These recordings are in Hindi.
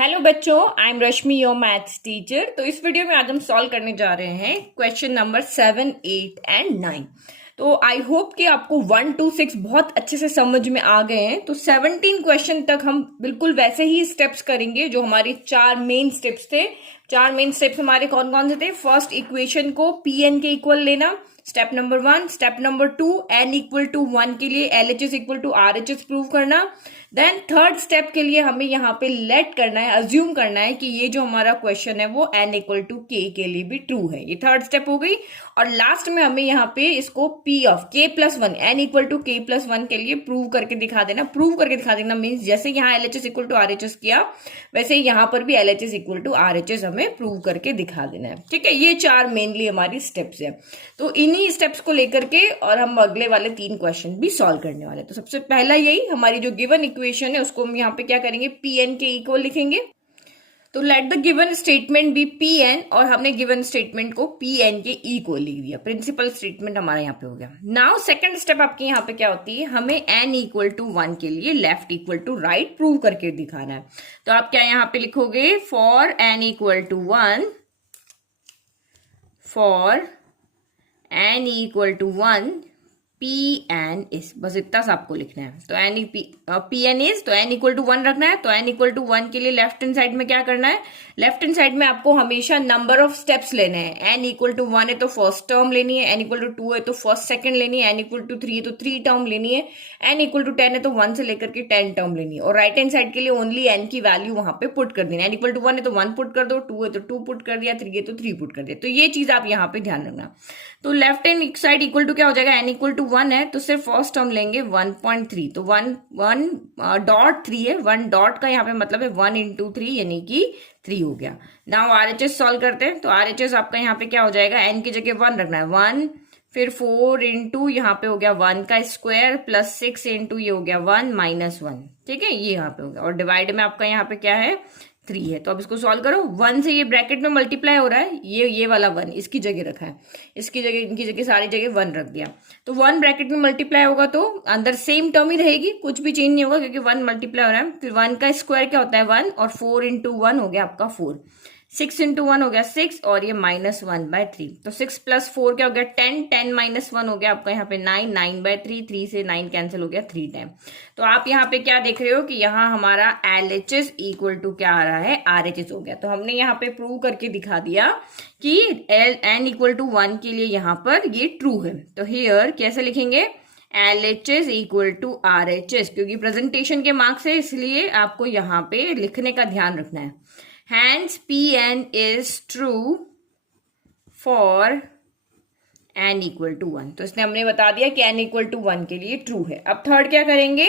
हेलो बच्चों, I am Rashmi your maths teacher. तो इस वीडियो में आज हम सॉल्व करने जा रहे हैं क्वेश्चन नंबर 7, 8 एंड 9। तो आई होप कि आपको 1 to 6 बहुत अच्छे से समझ में आ गए हैं। तो 17 क्वेश्चन तक हम बिल्कुल वैसे ही स्टेप्स करेंगे जो हमारे 4 मेन स्टेप्स थे। 4 मेन स्टेप्स हमारे कौन कौन से थे? फर्स्ट, इक्वेशन को पी एन के इक्वल लेना, step number 1। Step number 2, n equal to 1 के लिए L H S equal to R H S prove करना। देन थर्ड स्टेप के लिए हमें यहाँ पे लेट करना है, अज्यूम करना है कि ये जो हमारा क्वेश्चन है वो एन इक्वल टू के लिए भी ट्रू है। ये थर्ड स्टेप हो गई। और लास्ट में हमें यहाँ पे इसको p of k plus one, n equal to k plus one के लिए प्रूव करके दिखा देना। प्रूव करके दिखा देना मीन्स जैसे यहाँ L H S equal to R H S किया वैसे यहाँ पर भी L H S equal to R H S हमें प्रूव करके दिखा देना है। ठीक है, ये 4 मेनली हमारी स्टेप्स है। तो इन्हीं स्टेप्स को लेकर के और हम अगले वाले 3 क्वेश्चन भी सॉल्व करने वाले। तो सबसे पहला यही हमारी जो गिवन इक्वेशन है उसको हम यहाँ पे क्या करेंगे, पी एन के इक्वल लिखेंगे। तो let the given statement be p n, और हमने गिवन स्टेटमेंट को पी एन के इक्वल लिख दिया। प्रिंसिपल स्टेटमेंट हमारा यहाँ पे हो गया। नाउ सेकंड स्टेप आपके यहाँ पे क्या होती है, हमें एन इक्वल टू 1 के लिए left equal to right prove करके दिखाना है। तो आप क्या यहाँ पे लिखोगे, for n equal to 1, for n equal to 1 p n is, बस इतना सा आपको लिखना है। तो एन पी एन इज, तो एन इक्वल टू 1 रखना है। तो एन इक्वल टू 1 के लिए लेफ्ट हैंड साइड में क्या करना है, लेफ्ट हैंड साइड में आपको हमेशा नंबर ऑफ स्टेप्स लेने हैं। एन इक्वल टू 1 है तो फर्स्ट टर्म लेनी है, एन इक्वल टू 2 है तो फर्स्ट सेकंड लेनी है, एन इक्वल टू 3 है तो 3 टर्म लेनी है, एन इक्वल टू 10 है तो 1 से लेकर के 10 टर्म लेनी है। और राइट हैंड साइड के लिए ओनली एन की वैल्यू वहां पे पुट कर देनी है। एन इक्वल टू 1 है तो 1 पुट कर दो, 2 है तो 2 पुट कर दिया, 3 है तो 3 पुट कर दिया। तो ये चीज आप यहाँ पे ध्यान रखना। तो left hand side equal to क्या हो जाएगा, एन इक्वल टू 1 है तो सिर्फ फर्स्ट टर्म लेंगे 1.3, तो 1.3 है। 1 डॉट का यहाँ पे मतलब है 1 इंटू 3 यानी कि 3 हो गया। नाउ आरएचएस सॉल्व करते हैं। तो आरएचएस आपका यहाँ पे क्या हो जाएगा, एन की जगह 1 रखना है, 1, फिर 4 इंटू यहाँ पे हो गया 1 का स्क्वायर प्लस 6 इंटू ये हो गया 1 माइनस 1। ठीक है, ये यहाँ पे हो गया। और डिवाइड में आपका यहाँ पे क्या है, 3 है। तो अब इसको सॉल्व करो। 1 से ये ब्रैकेट में मल्टीप्लाई हो रहा है, ये वाला 1 इसकी जगह रखा है, इसकी जगह इनकी जगह सारी जगह 1 रख दिया। तो 1 ब्रैकेट में मल्टीप्लाई होगा तो अंदर सेम टर्म ही रहेगी, कुछ भी चेंज नहीं होगा क्योंकि 1 मल्टीप्लाई हो रहा है। फिर 1 का स्क्वायर क्या होता है 1, और 4 इंटू 1 हो गया आपका 4, 6 इंटू 1 हो गया 6, और ये माइनस 1/3। तो 6 प्लस 4 क्या हो गया 10, 10 माइनस 1 हो गया आपका यहाँ पे 9, 9/3, 3 से 9 कैंसिल हो गया 3 टाइम। तो आप यहाँ पे क्या देख रहे हो कि यहाँ हमारा L H S equal to क्या आ रहा है, आर एच एस हो गया। तो हमने यहाँ पे प्रूव करके दिखा दिया कि एन इक्वल टू 1 के लिए यहाँ पर ये ट्रू है। तो हियर कैसे लिखेंगे, L H S equal to R H S, क्योंकि प्रेजेंटेशन के मार्क्स है इसलिए आपको यहाँ पे लिखने का ध्यान रखना है। Hence Pn is true for n equal to 1। तो इसने हमने बता दिया कि n इक्वल टू 1 के लिए ट्रू है। अब थर्ड क्या करेंगे,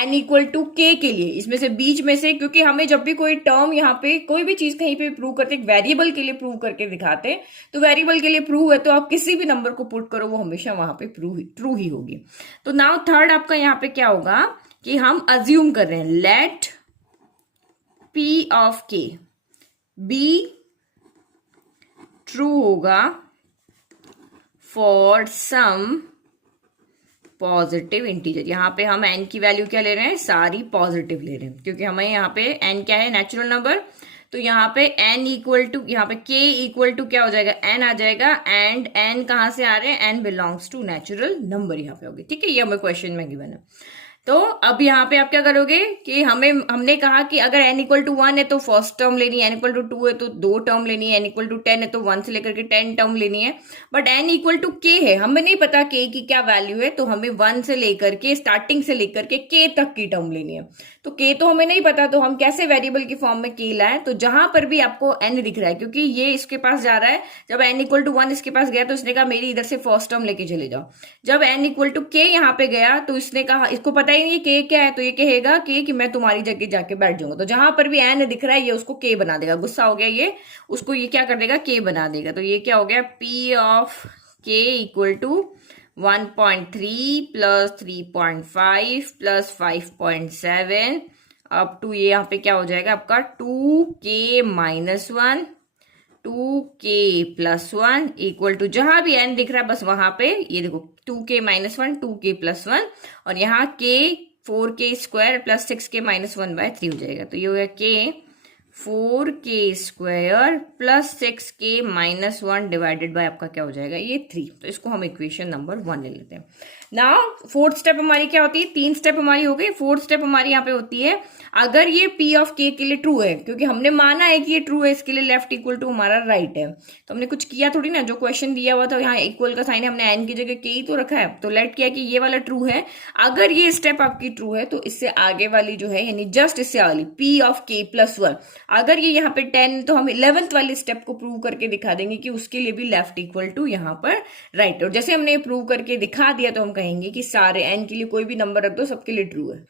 n इक्वल टू k के लिए, इसमें से बीच में से, क्योंकि हमें जब भी कोई टर्म यहाँ पे कोई भी चीज कहीं पे प्रूव करते, एक वेरिएबल के लिए प्रूव करके दिखाते हैं, तो वेरिएबल के लिए प्रूव है तो आप किसी भी नंबर को पुट करो वो हमेशा वहां पे ट्रू ही होगी। तो नाउ थर्ड आपका यहाँ पे क्या होगा कि हम अज्यूम कर रहे हैं let p of k be true होगा फॉर सम पॉजिटिव इंटीजर। यहां पे हम n की वैल्यू क्या ले रहे हैं, सारी पॉजिटिव ले रहे हैं, क्योंकि हमें यहाँ पे n क्या है, नेचुरल नंबर। तो यहाँ पे n इक्वल टू, यहाँ पे k इक्वल टू क्या हो जाएगा, n आ जाएगा। एंड n कहां से आ रहे हैं, n belongs to natural number यहाँ पे होगी। ठीक है, ये हमें क्वेश्चन में गिवन है। तो अब यहाँ पे आप क्या करोगे कि हमने कहा कि अगर n इक्वल टू 1 है तो फर्स्ट टर्म लेनी है, n इक्वल टू 2 है तो 2 टर्म लेनी है, n इक्वल टू 10 है तो 1 से लेकर के 10 टर्म लेनी है। But n equal to k है, हमें नहीं पता k की क्या वैल्यू है, तो हमें 1 से लेकर के स्टार्टिंग से लेकर के k तक की टर्म लेनी है। तो k तो हमें नहीं पता, तो हम कैसे वेरिएबल की फॉर्म में k लाएं। तो जहां पर भी आपको n दिख रहा है, क्योंकि ये इसके पास जा रहा है, जब n इक्वल टू 1 इसके पास गया तो इसने कहा मेरी इधर से फर्स्ट टर्म लेके चले जाओ। जब n इक्वल टू k यहाँ पे गया तो इसने कहा, इसको पता ही नहीं k क्या है, तो ये कहेगा कि मैं तुम्हारी जगह जाके बैठ जाऊंगा। तो जहां पर भी n दिख रहा है ये उसको k बना देगा, गुस्सा हो गया ये, उसको ये क्या कर देगा, k बना देगा। तो ये क्या हो गया, p of k equal to 1.3 plus 3.5 plus 5.7 up to ये यहाँ पे क्या हो जाएगा आपका 2k minus 1, 2k plus 1 equal to, जहां भी n दिख रहा है बस वहां पे ये देखो 2k माइनस 1, 2k प्लस 1, और यहाँ k 4k square plus 6k minus 1/3 हो जाएगा। तो ये हो गया k 4k² plus 6k minus 1 divided by आपका क्या हो जाएगा, ये 3। तो इसको हम इक्वेशन नंबर 1 ले लेते हैं। नाउ फोर्थ स्टेप हमारी क्या होती है, 3 स्टेप हमारी हो गई। फोर्थ स्टेप हमारी यहाँ पे होती है अगर ये p ऑफ k के लिए ट्रू है, क्योंकि हमने माना है कि ये ट्रू है, इसके लिए लेफ्ट इक्वल टू हमारा राइट है। तो हमने कुछ किया थोड़ी ना, जो क्वेश्चन दिया हुआ था यहाँ इक्वल का साइन है, हमने n की जगह k ही तो रखा है। तो लेट किया कि ये वाला ट्रू है। अगर ये स्टेप आपकी ट्रू है तो इससे आगे वाली जो है, यानी जस्ट इससे वाली p ऑफ k प्लस 1, अगर ये यहाँ पे 10 तो हम 11th वाले स्टेप को प्रूव करके दिखा देंगे कि उसके लिए भी लेफ्ट इक्वल टू यहाँ पर राइट। और जैसे हमने प्रूव करके दिखा दिया तो हम कहेंगे कि सारे n के लिए कोई भी नंबर रख दो, सबके लिए ट्रू है।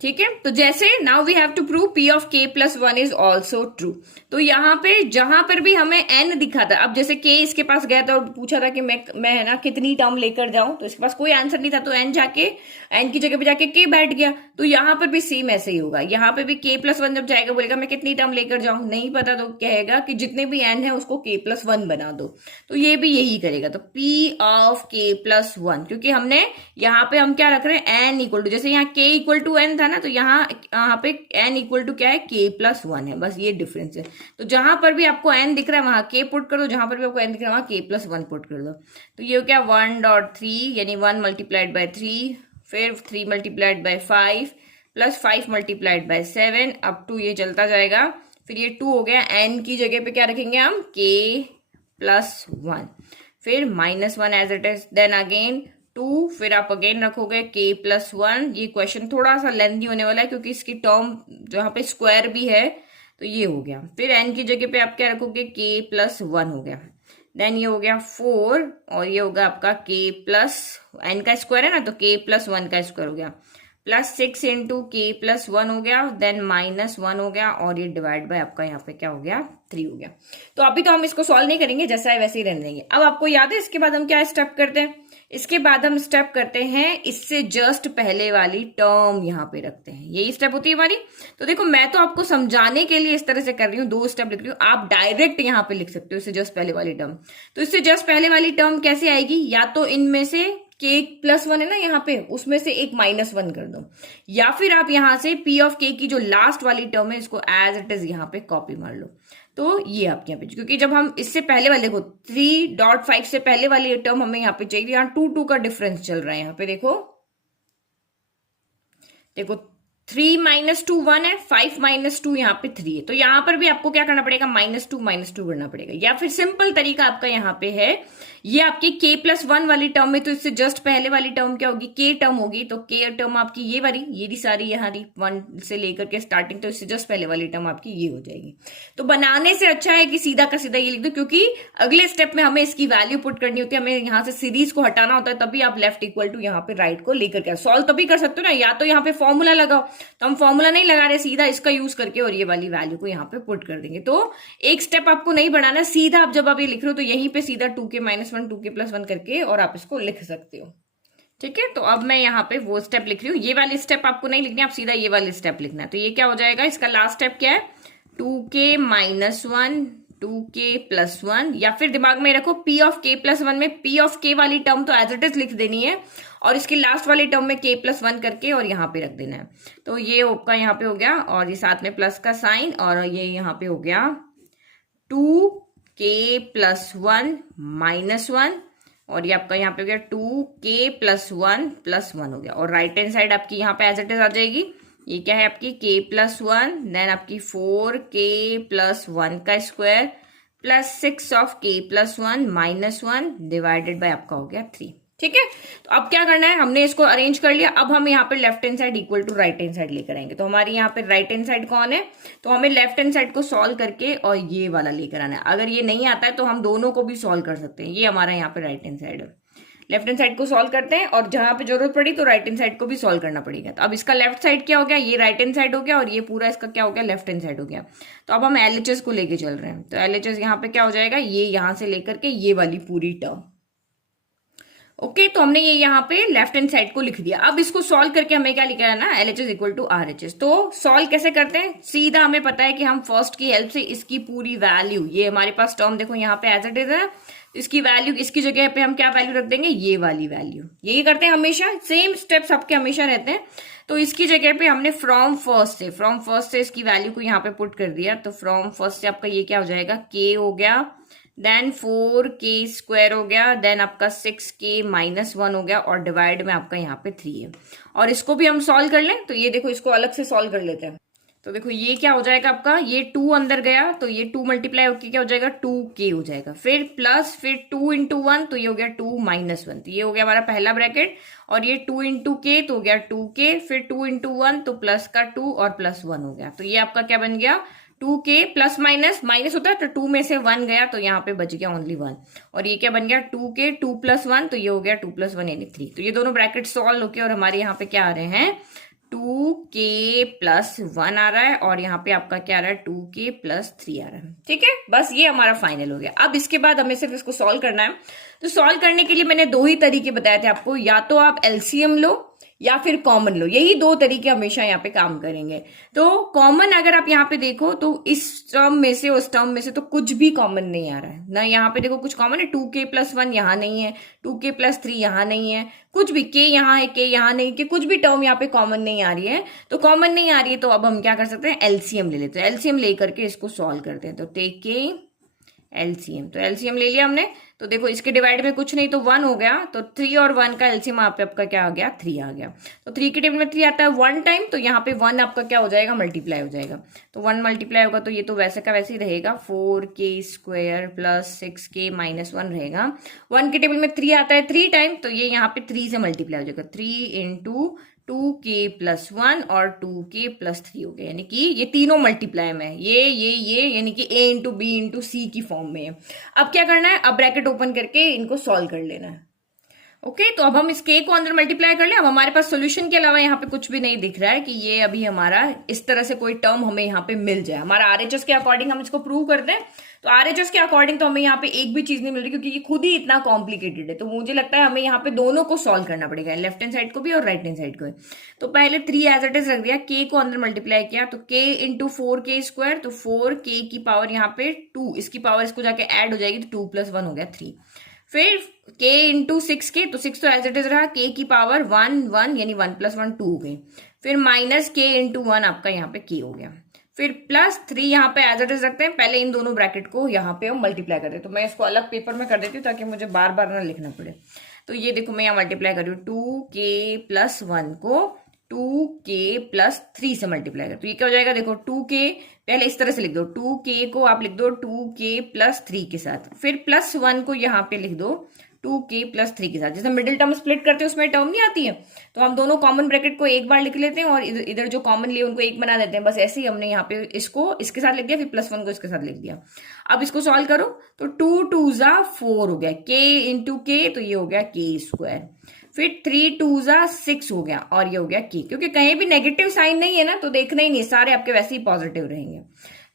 ठीक है, तो जैसे now we have to prove p of k plus 1 is also true. तो यहाँ पे जहां पर भी हमें n दिखा था, अब जैसे k इसके पास गया था और पूछा था कि मैं है ना कितनी टर्म लेकर जाऊं, तो इसके पास कोई आंसर नहीं था, तो n की जगह पे जाके k बैठ गया। तो यहाँ पर भी सेम ऐसे ही होगा, यहाँ पे भी k प्लस 1 जब जाएगा बोलेगा मैं कितनी टर्म लेकर जाऊं, नहीं पता तो कहेगा कि जितने भी n है उसको k प्लस 1 बना दो। तो ये भी यही करेगा। तो p ऑफ k प्लस 1, क्योंकि हमने यहाँ पे हम क्या रख रहे हैं, n इक्वल टू, जैसे यहाँ k इक्वल टू n था ना, तो यहाँ पे n इक्वल टू क्या है, k प्लस 1 है, बस ये डिफरेंस है। तो जहां पर भी आपको n दिख रहा है वहां k पुट कर दो, जहां पर भी आपको n दिख रहा है वहां k प्लस 1 पुट कर दो। तो ये क्या 1.3 यानी 1 मल्टीप्लाइड बाय 3, फिर 3 multiplied by 5 plus 5 multiplied by 7 up to ये चलता जाएगा। फिर ये 2 हो गया, n की जगह पे क्या रखेंगे हम, k प्लस 1, फिर -1 as it is, then again 2, फिर आप अगेन रखोगे k प्लस 1। ये क्वेश्चन थोड़ा सा लेंथी होने वाला है क्योंकि इसकी टर्म जहां पे स्क्वायर भी है, तो ये हो गया। फिर n की जगह पे आप क्या रखोगे, k प्लस 1 हो गया। देन ये हो गया 4 और ये होगा आपका k प्लस, n का स्क्वायर है ना, तो k प्लस 1 का स्क्वायर हो गया, प्लस 6 इंटू k प्लस 1 हो गया, देन -1 हो गया, और ये डिवाइड बाय आपका यहाँ पे क्या हो गया, 3 हो गया। तो अभी तो हम इसको सॉल्व नहीं करेंगे, जैसा है वैसे ही रहने देंगे। अब आपको याद है इसके बाद हम क्या स्टेप करते हैं, इसके बाद हम स्टेप करते हैं इससे जस्ट पहले वाली टर्म यहाँ पे रखते हैं, यही स्टेप होती है हमारी। तो देखो मैं तो आपको समझाने के लिए इस तरह से कर रही हूँ, 2 स्टेप लिख रही हूँ, आप डायरेक्ट यहाँ पे लिख सकते हो इससे जस्ट पहले वाली टर्म। तो इससे जस्ट पहले वाली टर्म कैसे आएगी, या तो इनमें से k प्लस 1 है ना यहाँ पे, उसमें से एक -1 कर दो, या फिर आप यहाँ से p ऑफ k की जो लास्ट वाली टर्म है इसको एज इट इज यहाँ पे कॉपी मार लो। तो ये आपके यहाँ पे, क्योंकि जब हम इससे पहले वाले को 3.5 से पहले वाली टर्म हमें यहाँ पे चाहिए, यहाँ 2 का डिफरेंस चल रहा है, यहाँ पे देखो 3 - 2 1 है, 5 - 2 यहाँ पे 3 है। तो यहाँ पर भी आपको क्या करना पड़ेगा, -2 करना पड़ेगा, या फिर सिंपल तरीका आपका यहाँ पे है, ये आपकी k प्लस 1 वाली टर्म है, तो इससे जस्ट पहले वाली टर्म क्या होगी, k टर्म होगी। तो k टर्म आपकी ये वाली, ये सारी यहाँ 1 से लेकर के स्टार्टिंग, तो इससे जस्ट पहले वाली टर्म आपकी ये हो जाएगी। तो बनाने से अच्छा है कि सीधा का सीधा ये लिख दो, क्योंकि अगले स्टेप में हमें इसकी वैल्यू पुट करनी होती है, हमें यहाँ से सीरीज को हटाना होता है, तभी आप लेफ्ट इक्वल टू यहाँ पे राइट को लेकर के सॉल्व तभी कर सकते हो ना। या तो यहाँ पे फॉर्मूला लगाओ, तो हम फॉर्मूला नहीं लगा रहे, सीधा इसका यूज करके और ये वाली वैल्यू को यहाँ पे पुट कर देंगे। तो एक स्टेप आपको नहीं बढ़ाना, सीधा आप जब आप ये लिख रहे हो तो यहीं पे सीधा 2k - 1 2k प्लस 1 करके और आप इसको लिख सकते हो। ठीक है, तो अब मैं यहाँ पे वो स्टेप लिख रही हूँ, ये वाली स्टेप आपको नहीं लिखनी, आप सीधा ये वाली स्टेप लिखना है। तो ये क्या हो जाएगा, इसका लास्ट स्टेप क्या है, 2k - 1 2k प्लस 1, या फिर दिमाग में रखो p ऑफ k प्लस 1 में p ऑफ k वाली टर्म तो एज इट इज लिख देनी है, और इसकी लास्ट वाली टर्म में k प्लस 1 करके और यहाँ पे रख देना है। तो ये आपका यहाँ पे हो गया, और ये साथ में प्लस का साइन, और ये यहाँ पे हो गया 2k प्लस 1 -1, और ये आपका यहाँ पे हो गया 2k प्लस 1 प्लस 1 हो गया, और राइट हैंड साइड आपकी यहाँ पे एज इट इज आ जाएगी। ये क्या है आपकी k प्लस 1, देन आपकी 4k प्लस 1 का square plus 6 of k plus 1 -1 divided by आपका हो गया 3। ठीक है, तो अब क्या करना है, हमने इसको अरेंज कर लिया, अब हम यहाँ पे left hand side equal to right hand side लेकर आएंगे। तो हमारी यहाँ पे राइट हैंड साइड कौन है, तो हमें लेफ्ट हैंड साइड को सॉल्व करके और ये वाला लेकर आना है। अगर ये नहीं आता है तो हम दोनों को भी सॉल्व कर सकते हैं, ये हमारा यहाँ पे राइट हैंड साइड है। लेफ्ट हैंड साइड को सॉल्व करते हैं, और जहां पे जरूरत पड़ी तो राइट हैंड साइड को भी सॉल्व करना पड़ेगा। तो अब इसका लेफ्ट साइड क्या हो गया, ये राइट हैंड साइड हो गया, और ये पूरा इसका क्या हो गया, लेफ्ट हैंड साइड हो गया। तो अब हम LHS को लेके चल रहे हैं, तो LHS यहाँ पे क्या हो जाएगा, ये यहां से लेकर के ये वाली पूरी टर्म। ओके, तो हमने ये यहाँ पे लेफ्ट हैंड साइड को लिख दिया। अब इसको सॉल्व करके हमें क्या लिखा है ना, LHS इक्वल टू RHS। तो सॉल्व कैसे करते हैं, सीधा हमें पता है कि हम फर्स्ट की हेल्प से इसकी पूरी वैल्यू, ये हमारे पास टर्म देखो यहाँ पे एज इट इज है, इसकी वैल्यू, इसकी जगह पे हम क्या वैल्यू रख देंगे, ये वाली वैल्यू। यही करते हैं हमेशा, सेम स्टेप्स आपके हमेशा रहते हैं। तो इसकी जगह पे हमने फ्रॉम फर्स्ट से इसकी वैल्यू को यहाँ पे पुट कर दिया। तो फ्रॉम फर्स्ट से आपका ये क्या हो जाएगा, k हो गया, देन 4k² हो गया, देन आपका 6k-1 हो गया, और डिवाइड में आपका यहाँ पे 3 है। और इसको भी हम सॉल्व कर लें, तो ये देखो इसको अलग से सॉल्व कर लेते हैं। तो देखो ये क्या हो जाएगा आपका, ये 2 अंदर गया तो ये 2 मल्टीप्लाई होकर क्या हो जाएगा, 2k हो जाएगा। फिर प्लस, फिर 2 इंटू 1 तो ये हो गया 2 माइनस 1, तो ये हो गया हमारा पहला ब्रैकेट। और ये 2 इंटू k तो हो गया 2k, फिर 2 इंटू 1 तो प्लस का 2 और प्लस 1 हो गया। तो ये आपका क्या बन गया, 2k प्लस माइनस, माइनस होता है तो 2 में से 1 गया तो यहाँ पे बच गया ओनली 1। और ये क्या बन गया, 2k 2 प्लस 1 तो ये हो गया 2 प्लस 1 यानी 3। तो ये दोनों ब्रैकेट सॉल्व होके और हमारे यहाँ पे क्या आ रहे हैं, 2k+1 आ रहा है, और यहाँ पे आपका क्या आ रहा है, 2k+3 आ रहा है। ठीक है, बस ये हमारा फाइनल हो गया। अब इसके बाद हमें सिर्फ इसको सॉल्व करना है। तो सॉल्व करने के लिए मैंने 2 ही तरीके बताए थे आपको, या तो आप एलसीएम लो या फिर कॉमन लो, यही 2 तरीके हमेशा यहाँ पे काम करेंगे। तो कॉमन अगर आप यहाँ पे देखो तो इस टर्म में से उस टर्म में से तो कुछ भी कॉमन नहीं आ रहा है ना। यहाँ पे देखो कुछ कॉमन है, 2k+1 यहाँ नहीं है, 2k+3 यहाँ नहीं है, कुछ भी k यहाँ है, k यहाँ नहीं, कि कुछ भी टर्म यहाँ पे कॉमन नहीं आ रही है। तो कॉमन नहीं आ रही है तो अब हम क्या कर सकते हैं, एलसीएम ले लेते हैं। एलसीएम लेकर के इसको सॉल्व करते हैं। तो टेक के एलसीएम, तो एलसीएम ले लिया हमने। तो देखो इसके डिवाइड में कुछ नहीं तो 1 हो गया, तो 3 और 1 का एलसीएम यहाँ पे आपका क्या आ गया, 3 आ गया। तो 3 के टेबल में 3 आता है 1 टाइम, तो यहाँ पे 1 आपका क्या हो जाएगा, मल्टीप्लाई हो जाएगा। तो 1 मल्टीप्लाई होगा तो ये तो वैसे का वैसे ही रहेगा, 4k² प्लस 6k-1 रहेगा। 1 के टेबल में 3 आता है 3 टाइम, तो ये यहाँ पे 3 से मल्टीप्लाई हो जाएगा, 3 इंटू 2k+1 और 2k+3 हो गया, यानी कि ये तीनों मल्टीप्लाई में है, ये यानी कि a इंटू बी इंटू सी की फॉर्म में है। अब क्या करना है, अब ब्रैकेट ओपन करके इनको सॉल्व कर लेना है। ओके, तो अब हम इस k को अंदर मल्टीप्लाई कर लें। अब हमारे पास सॉल्यूशन के अलावा यहाँ पे कुछ भी नहीं दिख रहा है कि ये अभी हमारा इस तरह से कोई टर्म हमें यहाँ पे मिल जाए। हमारा आरएचएस के अकॉर्डिंग हम इसको प्रूव करते हैं। तो आरएचएस के अकॉर्डिंग तो हमें यहाँ पे एक भी चीज नहीं मिल रही, क्योंकि ये खुद ही इतना कॉम्प्लिकेटेड है। तो मुझे लगता है हमें यहाँ पे दोनों को सॉल्व करना पड़ेगा, लेफ्ट हैंड साइड को भी और राइट हैंड साइड को भी। तो पहले 3 एज इट इज रख दिया, k को अंदर मल्टीप्लाई किया, तो k इंटू 4k², तो 4k की पावर यहाँ पे 2, इसकी पावर इसको जाके ऐड हो जाएगी, तो 2 + 1 हो गया 3। फिर k इंटू 6k, तो 6 तो एज इट इज रहा, k की पावर 1 यानी 1 + 1 2 हो गई। फिर माइनस k इंटू 1 आपका यहाँ पे k हो गया। फिर प्लस 3 यहाँ पे एज इट इज रखते हैं। पहले इन दोनों ब्रैकेट को यहाँ पे हम मल्टीप्लाई कर देते हैं। तो मैं इसको अलग पेपर में कर देती हूँ ताकि मुझे बार बार ना लिखना पड़े। तो ये देखो मैं यहाँ मल्टीप्लाई कर रही हूँ, 2k+1 को 2k+3 से मल्टीप्लाई कर। तो ये क्या हो जाएगा, देखो 2k पहले इस तरह से लिख दो, 2k को आप लिख दो 2k+3 के साथ, फिर +1 को यहाँ पे लिख दो 2k+3 के साथ। जैसे मिडिल टर्म स्प्लिट करते हैं उसमें टर्म नहीं आती है, तो हम दोनों कॉमन ब्रैकेट को एक बार लिख लेते हैं और इधर जो कॉमन लिए उनको एक बना देते हैं। बस ऐसे ही हमने यहाँ पे इसको इसके साथ लिख दिया, फिर +1 को इसके साथ लिख दिया। अब इसको सॉल्व करो तो 2 2 4 हो गया, k इंटू k, तो ये हो गया k²। फिर 3 2 6 हो गया, और ये हो गया k। क्योंकि कहीं भी नेगेटिव साइन नहीं है ना, तो देखना ही नहीं, सारे आपके वैसे ही पॉजिटिव रहेंगे।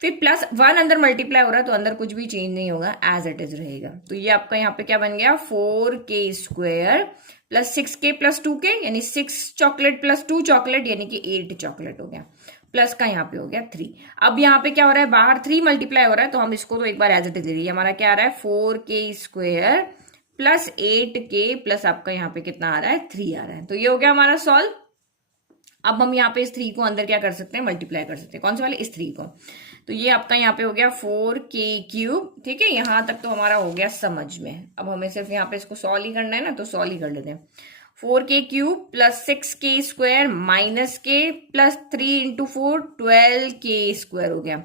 फिर +1 अंदर मल्टीप्लाई हो रहा है, तो अंदर कुछ भी चेंज नहीं होगा, एज इट इज रहेगा। तो ये आपका यहाँ पे क्या बन गया, 4k² plus 6k plus 2k, यानी 6 चॉकलेट प्लस 2 चॉकलेट, यानी कि 8 चॉकलेट हो गया। प्लस का यहाँ पे हो गया 3। अब यहाँ पे क्या हो रहा है, बाहर 3 मल्टीप्लाई हो रहा है, तो हम इसको तो एक बार एज इट इज ले लीजिए। हमारा क्या आ रहा है, 4k² प्लस 8k प्लस आपका यहाँ पे कितना आ रहा है, 3 आ रहा है। तो ये हो गया हमारा सॉल्व। अब हम यहाँ पे इस 3 को अंदर क्या कर सकते हैं, मल्टीप्लाई कर सकते हैं। कौन से वाले, इस 3 को। तो ये आपका यहाँ पे हो गया 4k³। ठीक है, यहाँ तक तो हमारा हो गया समझ में। अब हमें सिर्फ यहाँ पे इसको सॉल्व ही करना है ना, तो सॉल्व ही कर लेते हैं। 4k³ plus 6k² minus k plus 3 into 4 12k² हो गया,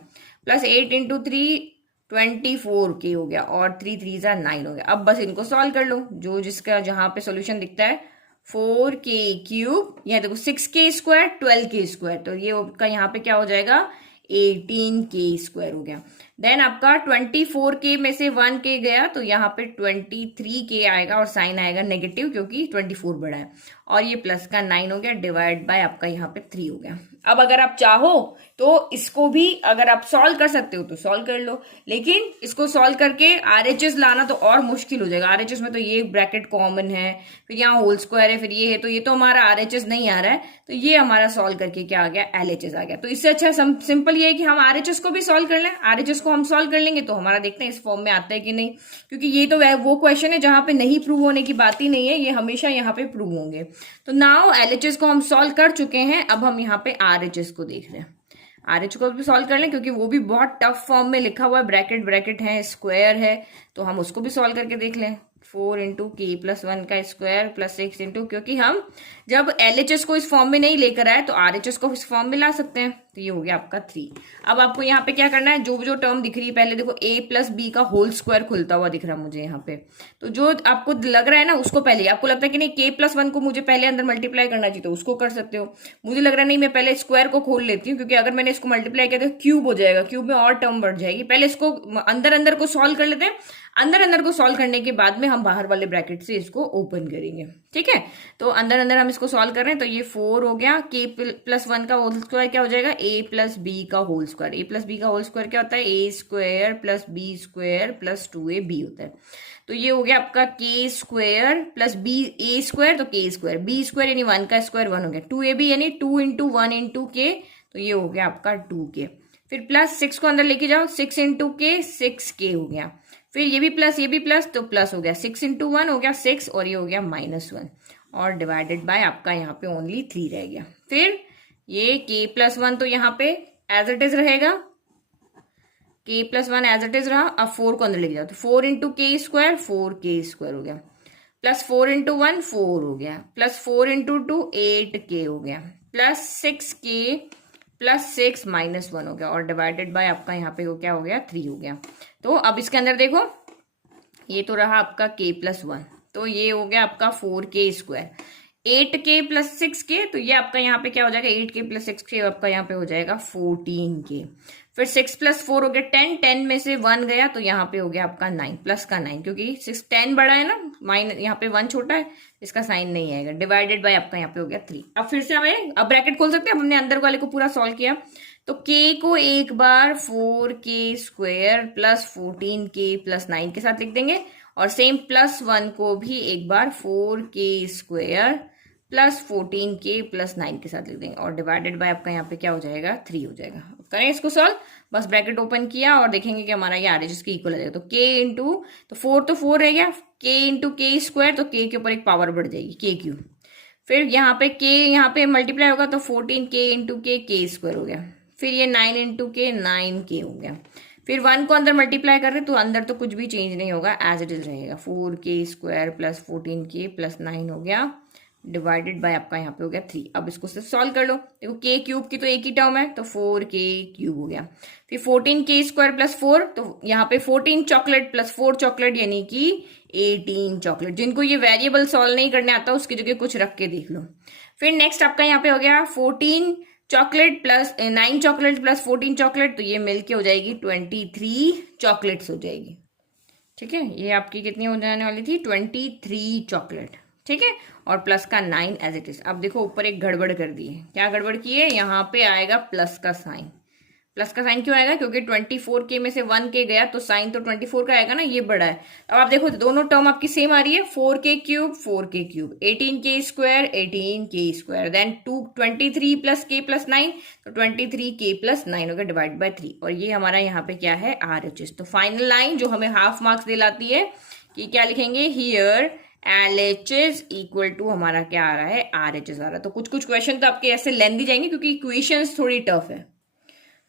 प्लस 8 इंटू 3 24k हो गया, और 3 3 9 हो गया। अब बस इनको सॉल्व कर लो, जो जिसका जहां पे सोल्यूशन दिखता है। 4k³, यहाँ देखो 6k² 12k², तो ये आपका यहाँ पे क्या हो जाएगा, 18k² हो गया। देन आपका 24k में से 1k गया, तो यहाँ पे 23k आएगा, और साइन आएगा नेगेटिव क्योंकि 24 बड़ा है, और ये प्लस का 9 हो गया, डिवाइड बाय आपका यहाँ पे 3 हो गया। अब अगर आप चाहो तो इसको भी अगर आप सॉल्व कर सकते हो तो सॉल्व कर लो, लेकिन इसको सॉल्व करके आरएचएस लाना तो और मुश्किल हो जाएगा। आरएचएस में तो ये ब्रैकेट कॉमन है, फिर यहाँ होल स्क्वायर है, फिर ये है, तो ये तो हमारा आरएचएस नहीं आ रहा है। तो ये हमारा सॉल्व करके क्या आ गया, एलएचएस आ गया। तो इससे अच्छा सिंपल ये है कि हम आरएचएस को भी सॉल्व कर लें। आरएचएस को हम सॉल्व कर लेंगे तो हमारा देखते हैं इस फॉर्म में आता है कि नहीं, क्योंकि ये तो वो क्वेश्चन है जहां पे नहीं प्रूव होने की बात ही नहीं है, ये हमेशा यहाँ पे प्रूव होंगे। तो नाउ LHS को हम सॉल्व कर चुके हैं, अब हम यहाँ पे RHS को देख रहे हैं। RH को भी सॉल्व कर लें क्योंकि वो भी बहुत टफ फॉर्म में लिखा हुआ है, ब्रैकेट ब्रैकेट है, स्क्वायर है, तो हम उसको भी सॉल्व करके देख लें। 4 इंटू के प्लस 1 का स्क्वायर प्लस 6 इंटू, क्योंकि हम जब LHS को इस फॉर्म में नहीं लेकर आए तो RHS को इस फॉर्म में ला सकते हैं। तो ये हो गया आपका 3। अब आपको यहाँ पे क्या करना है, जो जो टर्म दिख रही है पहले देखो, a प्लस बी का होल स्क्वायर खुलता हुआ दिख रहा है मुझे यहाँ पे, तो जो आपको लग रहा है ना उसको पहले, आपको लगता है कि नहीं k प्लस 1 को मुझे पहले अंदर मल्टीप्लाई करना चाहिए तो उसको कर सकते हो। मुझे लग रहा है नहीं, मैं पहले स्क्वायर को खोल लेती हूँ, क्योंकि अगर मैंने इसको मल्टीप्लाई किया तो क्यूब हो जाएगा, क्यूब में और टर्म बढ़ जाएगी। पहले इसको अंदर अंदर को सॉल्व कर लेते हैं, अंदर अंदर को सॉल्व करने के बाद में हम बाहर वाले ब्रैकेट से इसको ओपन करेंगे। ठीक है, तो अंदर अंदर हम इसको सॉल्व कर रहे हैं, तो ये 4 हो गया, k प्लस 1 का होल स्क्वायर क्या हो जाएगा, a प्लस बी का whole square. a plus B का होल स्क्वायर क्या होता है, a square plus B square plus 2ab होता है। तो ये हो गया आपका k square plus b, a square तो k स्क्वायर, b स्क्वायर यानी 1 का स्क्वायर 1 हो गया, 2ab यानी 2 इंटू 1 इंटू k, तो ये हो गया आपका 2k। फिर प्लस 6 को अंदर लेके जाओ, 6 इंटू k 6k हो गया, फिर ये भी प्लस तो प्लस हो गया, 6 इंटू 1 हो गया 6 और ये हो गया -1 और डिवाइडेड बाय आपका यहाँ पे ओनली 3 रह गया। फिर ये k प्लस 1 तो यहाँ पे एज इट इज रहेगा, k plus 1 as it is रहा। अब 4 को अंदर लेके जाओ, तो 4 into k square 4k square हो गया, प्लस 4 इंटू 1 4 हो गया, प्लस 4 इंटू 2 8k हो गया, प्लस 6k प्लस 6 -1 हो गया और डिवाइडेड बाय आपका यहाँ पे वो क्या हो गया 3 हो गया। तो अब इसके अंदर देखो, ये तो रहा आपका k प्लस 1, तो ये हो गया आपका 4k square, 8k plus 6k, तो ये आपका यहाँ पे क्या हो जाएगा, 8k प्लस 6k आपका यहाँ पे हो जाएगा 14k। फिर 6 प्लस 4 हो गया 10, 10 में से 1 गया तो यहाँ पे हो गया आपका 9 प्लस का 9, क्योंकि 10 बड़ा है ना, माइनस यहाँ पे 1 छोटा है, इसका साइन नहीं आएगा, डिवाइडेड बाय आपका यहाँ पे हो गया 3। अब फिर से हमें अब ब्रैकेट खोल सकते हैं, हमने अंदर वाले को पूरा सॉल्व किया, तो k को एक बार 4k square plus 14k plus 9 के साथ लिख देंगे, और सेम प्लस 1 को भी एक बार 4k square plus 14k plus 9 के साथ लिख देंगे, और डिवाइडेड बाय आपका यहाँ पे क्या हो जाएगा 3 हो जाएगा। करें इसको सॉल्व, बस ब्रैकेट ओपन किया और देखेंगे कि हमारा ये RHS के इक्वल आ जाएगा। तो k इंटू, तो 4 रह गया, k इंटू k स्क्वायर, तो k के ऊपर एक पावर बढ़ जाएगी k क्यूब, फिर यहाँ पे k यहाँ पे मल्टीप्लाई होगा तो 14k इंटू k स्क्वायर हो गया, फिर ये 9 इंटू k 9k हो गया, फिर 1 को अंदर मल्टीप्लाई कर रहे तो अंदर तो कुछ भी चेंज नहीं होगा, एज इट इज रहेगा, 4k square plus 14k plus 9 हो गया, डिवाइडेड बाय आपका यहाँ पे हो गया 3। अब इसको सिर्फ सॉल्व कर लो, देखो k क्यूब की तो एक ही टर्म है तो 4k क्यूब हो गया, फिर 14k स्क्वायर प्लस 4, तो यहाँ पे 14 चॉकलेट प्लस 4 चॉकलेट यानी कि 18 चॉकलेट। जिनको ये वेरिएबल सॉल्व नहीं करने आता उसकी जगह कुछ रख के देख लो। फिर नेक्स्ट आपका यहाँ पे हो गया 14 chocolate plus 9 chocolate plus 14 chocolate, तो ये मिलके हो जाएगी 23 चॉकलेट्स हो जाएगी। ठीक है, ये आपकी कितनी हो जाने वाली थी 23 चॉकलेट। ठीक है, और प्लस का 9 एज इट इज। अब देखो ऊपर एक गड़बड़ कर दी है, क्या गड़बड़ की है, यहाँ पे आएगा प्लस का साइन। प्लस का साइन क्यों आएगा, क्योंकि 24k में से 1k गया तो साइन तो 24 का आएगा ना, ये बड़ा है। अब आप देखो दोनों टर्म आपकी सेम आ रही है, 4k cube 18k square 18k square, then 23 plus k plus 9, तो 23k प्लस 9 हो गया, डिवाइड बाय 3, और ये हमारा यहाँ पे क्या है RHS। तो फाइनल लाइन जो हमें हाफ मार्क्स दिलाती है कि क्या लिखेंगे, हियर LHS इक्वल टू हमारा क्या आ रहा है RHS आ रहा है। तो कुछ कुछ क्वेश्चन तो आपके ऐसे लेंदी जाएंगे क्योंकि इक्वेशंस थोड़ी टफ है।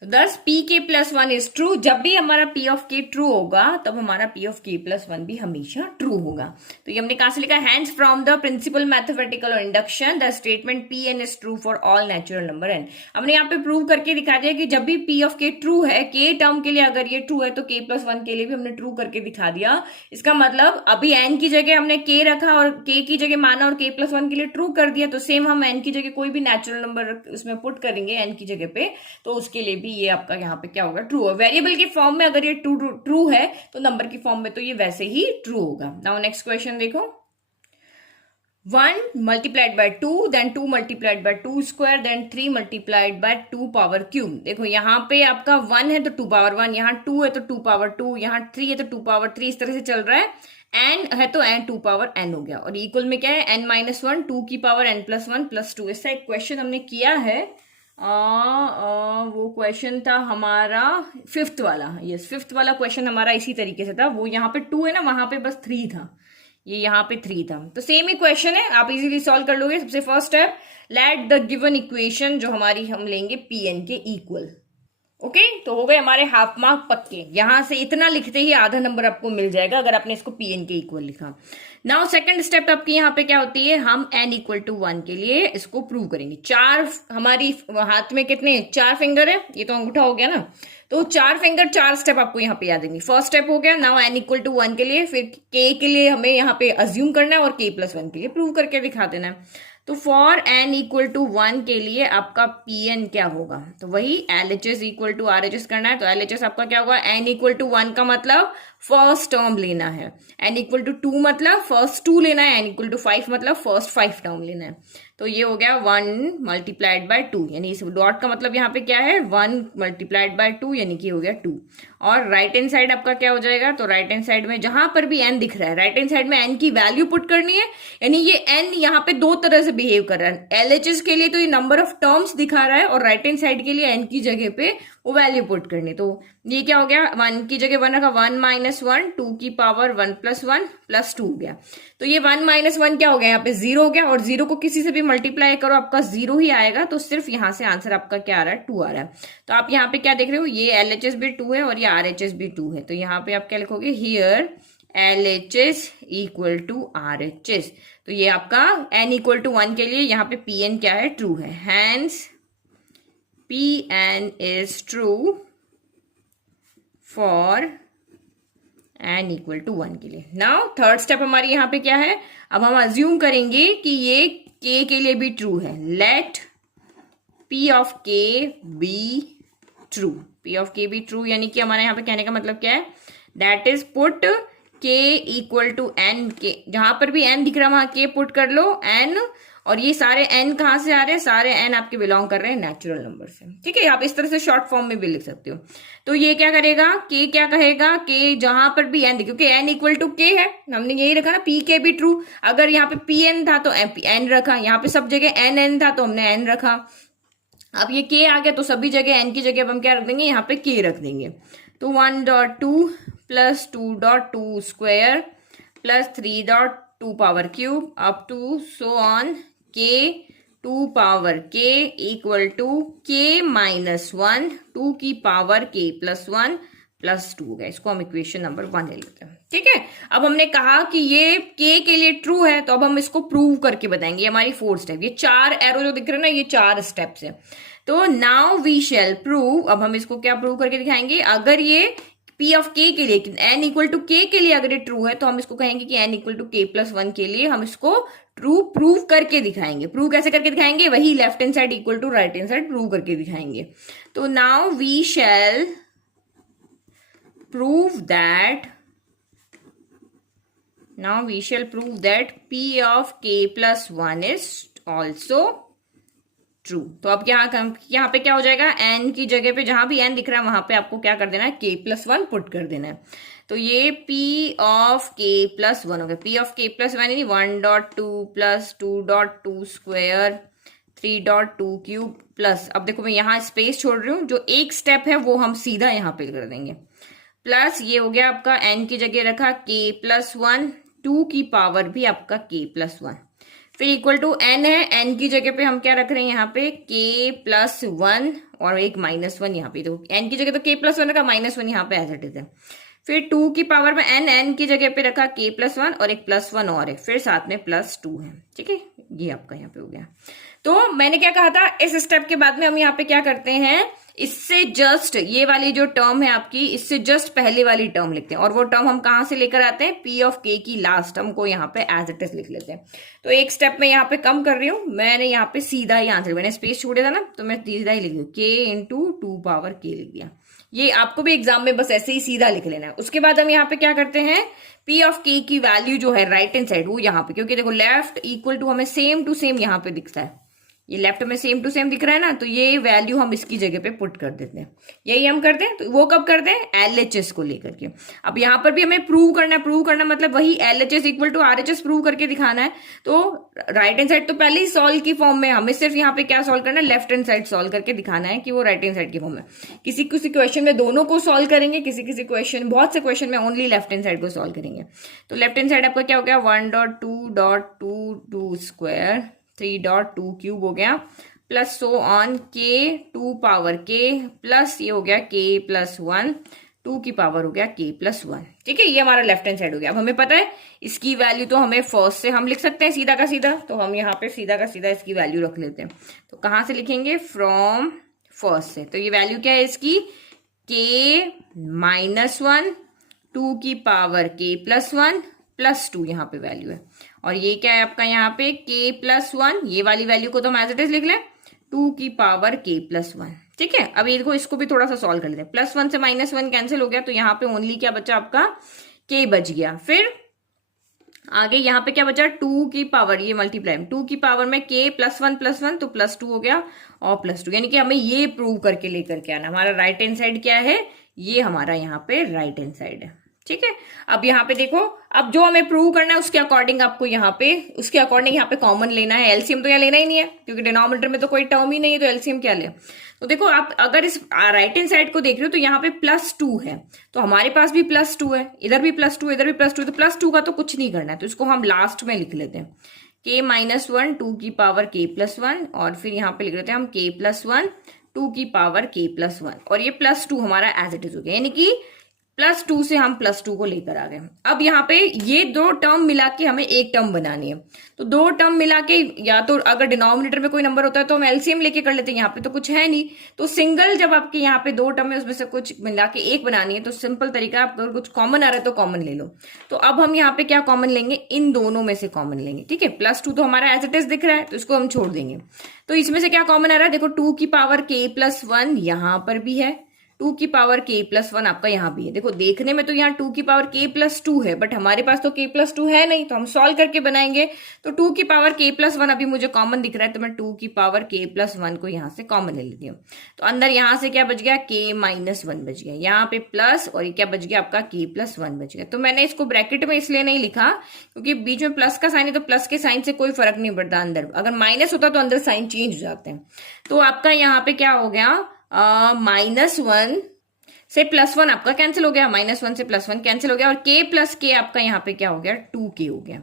दस pk प्लस 1 इज ट्रू, जब भी हमारा p ऑफ k ट्रू होगा तब हमारा p ऑफ k प्लस 1 भी हमेशा ट्रू होगा। तो ये हमने कहां से लिखा, hence from the principle mathematical और induction the statement pn is true for all natural number n। हमने यहाँ पे प्रूव करके दिखा दिया कि जब भी p ऑफ k ट्रू है, k टर्म के लिए अगर ये ट्रू है तो k प्लस 1 के लिए भी हमने ट्रू करके दिखा दिया। इसका मतलब अभी n की जगह हमने k रखा और k की जगह माना और k प्लस 1 के लिए ट्रू कर दिया, तो सेम हम n की जगह कोई भी नेचुरल नंबर उसमें पुट करेंगे n की जगह पे, तो उसके लिए भी ये आपका यहाँ पे क्या होगा, ट्रू है। वेरिएबल के फॉर्म में अगर ये ट्रू है तो नंबर की फॉर्म में तो ये वैसे ही ट्रू होगा। नाउ नेक्स्ट क्वेश्चन देखो, 1 multiplied by 2 then 2 multiplied by 2 square then 3 multiplied by 2 power cube. देखो यहाँ पे आपका 1 है तो 2 पावर 1, यहाँ 2 है तो 2 पावर 2, यहाँ 3 है तो 2 पावर 3, इस तरह से चल रहा है। n है तो n 2 पावर n हो गया, और इक्वल में क्या है n -1 2 की पावर n+1 +2। ऐसा एक क्वेश्चन हमने किया है, वो क्वेश्चन था हमारा फिफ्थ वाला। यस, फिफ्थ वाला क्वेश्चन हमारा इसी तरीके से था। वो यहाँ पे 2 है ना, वहां पे बस 3 था, ये यहाँ पे 3 था। तो सेम ही क्वेश्चन है, आप इजीली सॉल्व कर लोगे। सबसे first step, late the given equation जो हमारी हम लेंगे Pn के इक्वल। ओके, तो हो गए हमारे हाफ मार्क पक्के। यहां से इतना लिखते ही आधा नंबर आपको मिल जाएगा अगर आपने इसको Pn के इक्वल लिखा। नाउ सेकंड स्टेप आपकी यहाँ पे क्या होती है, हम n इक्वल टू 1 के लिए इसको प्रूव करेंगे। चार हमारी हाथ में कितने, 4 फिंगर है, ये तो अंगूठा हो गया ना, तो 4 फिंगर 4 स्टेप आपको यहाँ पे याद देंगे। फर्स्ट स्टेप हो गया, नाउ n इक्वल टू 1 के लिए, फिर k के लिए हमें यहाँ पे अज्यूम करना है और k प्लस 1 के लिए प्रूव करके दिखा देना है। तो फॉर n इक्वल टू 1 के लिए आपका Pn क्या होगा, तो वही LHS इक्वल टू RHS करना है। तो LHS आपका क्या होगा, n इक्वल टू 1 का मतलब फर्स्ट टर्म लेना है, n इक्वल टू 2 मतलब फर्स्ट 2 लेना है, n इक्वल टू 5 मतलब फर्स्ट 5 टर्म लेना है। तो ये हो गया 1 मल्टीप्लाइड बाय 2, यानी इस डॉट का मतलब यहाँ पे क्या है, 1 मल्टीप्लाइड बाय 2, यानी कि हो गया 2। और राइट हैंड साइड आपका क्या हो जाएगा, तो राइट हैंड साइड में जहां पर भी n दिख रहा है, राइट हैंड साइड में n की वैल्यू पुट करनी है। यानी ये n यहाँ पे दो तरह से बिहेव कर रहा है। LHS के लिए तो ये नंबर ऑफ टर्म्स दिखा रहा है, और राइट हैंड साइड के लिए n की जगह पे वो वैल्यू पुट करनी। तो ये क्या हो गया, 1 की जगह 1 रखा, 1 माइनस 1, 2 की पावर 1 प्लस 1 प्लस 2 हो गया। तो ये 1 माइनस 1 क्या हो गया, यहाँ पे 0 हो गया, और 0 को किसी से भी मल्टीप्लाई करो आपका 0 ही आएगा। तो सिर्फ यहां से आंसर आपका क्या आ रहा है, 2 आ रहा है। तो आप यहाँ पे क्या देख रहे हो, ये LHS भी 2 है और ये RHS भी 2 है। तो यहाँ पे आप क्या लिखोगे, here LHS equal to RHS। तो ये आपका n इक्वल टू 1 के लिए यहाँ पे Pn क्या है, ट्रू है। Hence Pn is true for n equal to 1 के लिए। नाउ थर्ड स्टेप हमारी यहाँ पे क्या है, अब हम अज्यूम करेंगे कि ये k के लिए भी ट्रू है। Let p of k be true, p of k be true, यानी कि हमारे यहाँ पे कहने का मतलब क्या है, that is put k equal to n, के जहां पर भी n दिख रहा है वहां k पुट कर लो n, और ये सारे n कहां से आ रहे हैं, सारे n आपके बिलोंग कर रहे हैं नेचुरल नंबर से। ठीक है, आप इस तरह से शॉर्ट फॉर्म में भी लिख सकते हो। तो ये क्या करेगा, k क्या कहेगा, k जहां पर भी n, क्योंकि n इक्वल टू k है, हमने यही रखा ना, p k भी ट्रू। अगर यहाँ पे pn था तो n रखा, यहाँ पे सब जगह n था तो हमने n रखा। अब ये k आ गया तो सभी जगह n की जगह अब हम क्या रख देंगे, यहाँ पे k रख देंगे। तो 1.2 plus 2.2 square plus 3.2 power cube up to so on k 2 power k equal to k minus 1 2 की पावर k प्लस 1 प्लस 2 हो गया। इसको हम इक्वेशन नंबर 1 ले लेते हैं। ठीक है, अब हमने कहा कि ये k के लिए ट्रू है, तो अब हम इसको प्रूव करके बताएंगे। ये हमारी 4 स्टेप, ये 4 एरो जो दिख रहे हैं ना, ये 4 स्टेप्स है। तो नाउ वी शैल प्रूव, अब हम इसको क्या प्रूव करके दिखाएंगे, अगर ये p ऑफ k के लिए n इक्वल टू k के लिए अगर ये ट्रू है तो हम इसको कहेंगे कि n equal to k plus 1 के लिए हम इसको ट्रू प्रूव करके दिखाएंगे। प्रूव कैसे करके दिखाएंगे, वही left hand side equal to right hand side prove करके दिखाएंगे। तो now we shall prove that p of k plus 1 is also true. तो अब यहाँ पे क्या हो जाएगा, n की जगह पे जहां भी n दिख रहा है वहां पे आपको क्या कर देना है, k प्लस 1 पुट कर देना है। तो ये p ऑफ k प्लस 1 हो गया। p ऑफ k प्लस 1 यानी 1.2 प्लस 2.2 स्क्वायर 3.2 क्यूब प्लस, अब देखो मैं यहाँ स्पेस छोड़ रही हूँ, जो एक स्टेप है वो हम सीधा यहाँ पे कर देंगे। प्लस ये हो गया आपका n की जगह रखा k प्लस 1 2 की पावर भी आपका k प्लस 1, फिर इक्वल टू n है, n की जगह पे हम क्या रख रहे हैं यहाँ पे k प्लस 1 और एक माइनस 1 यहाँ पे। तो n की जगह तो k प्लस 1 रखा, माइनस 1 यहाँ पे एज इट इज है। फिर 2 की पावर में n की जगह पे रखा k प्लस 1 और एक प्लस 1 और है, फिर साथ में प्लस 2 है। ठीक है, ये आपका यहाँ पे हो गया। तो मैंने क्या कहा था, इस स्टेप के बाद में हम यहाँ पे क्या करते हैं, इससे जस्ट ये वाली जो टर्म है आपकी, इससे जस्ट पहले वाली टर्म लिखते हैं, और वो टर्म हम कहां से लेकर आते हैं, p ऑफ k की लास्ट टर्म को यहाँ पे एज इट इज लिख लेते हैं। तो एक स्टेप में यहाँ पे कम कर रही हूँ, मैंने यहाँ पे सीधा ही आंसर, मैंने स्पेस छोड़ा था ना तो मैं सीधा ही लिख दी, k इंटू 2 पावर k लिख दिया। ये आपको भी एग्जाम में बस ऐसे ही सीधा लिख लेना है। उसके बाद हम यहाँ पे क्या करते हैं, p ऑफ k की वैल्यू जो है राइट हैंड साइड वो यहाँ पे, क्योंकि देखो लेफ्ट इक्वल टू हमें सेम टू सेम यहाँ पे दिखता है, ये लेफ्ट में सेम टू सेम दिख रहा है ना, तो ये वैल्यू हम इसकी जगह पे पुट कर देते हैं। यही हम करते हैं। तो वो कब करते हैं? एलएचएस को लेकर के। अब यहाँ पर भी हमें प्रूव करना मतलब वही LHS equal to RHS prove करके दिखाना है। तो राइट हैंड साइड तो पहले ही सॉल्व की फॉर्म में, हमें सिर्फ यहाँ पे क्या सॉल्व करना है? लेफ्ट हैंड साइड सॉल्व करके दिखाना है कि वो राइट हैंड साइड की फॉर्म में। किसी किसी क्वेश्चन में दोनों को सॉल्व करेंगे, किसी किसी क्वेश्चन, बहुत से क्वेश्चन में ओनली लेफ्ट हैंड साइड को सॉल्व करेंगे। तो लेफ्ट हैंड साइड आपका क्या हो गया? 1.2.2 स्क्वायर 3.2 क्यूब हो गया, प्लस सो ऑन के 2 पावर के प्लस ये हो गया के प्लस 1 2 की पावर हो गया के प्लस 1। ठीक है, ये हमारा लेफ्ट हैंड साइड हो गया। अब हमें पता है इसकी वैल्यू तो हमें फर्स्ट से हम लिख सकते हैं सीधा का सीधा, तो हम यहाँ पे सीधा का सीधा इसकी वैल्यू रख लेते हैं। तो कहाँ से लिखेंगे? फ्रॉम फर्स्ट से। तो ये वैल्यू क्या है इसकी? के -1 2 की पावर के प्लस 1 प्लस 2 यहाँ पे वैल्यू है। और ये क्या है आपका यहाँ पे? के प्लस 1, ये वाली वैल्यू को तो हम एज इट इज लिख लें 2 की पावर के प्लस 1। ठीक है, अब ये देखो इसको भी थोड़ा सा सॉल्व कर लेते हैं। +1 से -1 कैंसिल हो गया, तो यहाँ पे ओनली क्या बचा आपका? के बच गया। फिर आगे यहाँ पे क्या बचा? 2 की पावर, ये मल्टीप्लाई 2 की पावर में के +1 तो +2 हो गया और +2, यानी कि हमें ये प्रूव करके लेकर के आना। हमारा राइट हैंड साइड क्या है? ये हमारा यहाँ पे राइट हैंड साइड है। ठीक है, अब यहाँ पे देखो, अब जो हमें प्रूव करना है उसके अकॉर्डिंग आपको यहाँ पे कॉमन लेना है। एलसीएम तो यहाँ लेना ही नहीं है क्योंकि डिनोमिनेटर में तो कोई टर्म ही नहीं है, तो एलसीएम क्या ले? तो देखो आप अगर इस राइट हैंड साइड को देख रहे हो तो यहाँ पे +2 है, तो हमारे पास भी +2 है, इधर भी +2 इधर भी +2, तो +2 का तो कुछ नहीं करना है, तो इसको हम लास्ट में लिख लेते हैं। के -1 2 की पावर के प्लस 1, और फिर यहाँ पे लिख लेते हैं हम के +1 2 की पावर के प्लस 1, और ये +2 हमारा एज इट इज हो गया, यानी कि +2 से हम +2 को लेकर आ गए। अब यहाँ पे ये दो टर्म मिला के हमें एक टर्म बनानी है, तो दो टर्म मिला के, या तो अगर डिनोमिनेटर में कोई नंबर होता है तो हम एलसीएम लेके कर लेते हैं, यहाँ पे तो कुछ है नहीं, तो सिंगल जब आपके यहाँ पे दो टर्म है उसमें से कुछ मिला के एक बनानी है, तो सिंपल तरीका, अगर कुछ कॉमन आ रहा है तो कॉमन ले लो। तो अब हम यहाँ पे क्या कॉमन लेंगे? इन दोनों में से कॉमन लेंगे। ठीक है, +2 तो हमारा एज इट इज दिख रहा है, तो इसको हम छोड़ देंगे। तो इसमें से क्या कॉमन आ रहा है? देखो 2 की पावर के प्लस 1 यहाँ पर भी है, 2 की पावर के प्लस 1 आपका यहाँ भी है। देखो देखने में तो यहाँ 2 की पावर के प्लस 2 है, बट हमारे पास तो के प्लस 2 है नहीं, तो हम सॉल्व करके बनाएंगे। तो 2 की पावर के प्लस 1 अभी मुझे कॉमन दिख रहा है, तो मैं 2 की पावर के प्लस 1 को यहाँ से कॉमन ले लेती हूँ। तो अंदर यहाँ से क्या बच गया? के -1 बच गया, यहाँ पे प्लस, और ये क्या बच गया आपका? के प्लस 1 बच गया। तो मैंने इसको ब्रैकेट में इसलिए नहीं लिखा क्योंकि बीच में प्लस का साइन है, तो प्लस के साइन से कोई फर्क नहीं पड़ता। अंदर अगर माइनस होता तो अंदर साइन चेंज हो जाते हैं। तो आपका यहाँ पे क्या हो गया? -1 से +1 आपका कैंसिल हो गया, -1 से +1 कैंसिल हो गया, और k प्लस के आपका यहाँ पे क्या हो गया? 2k हो गया।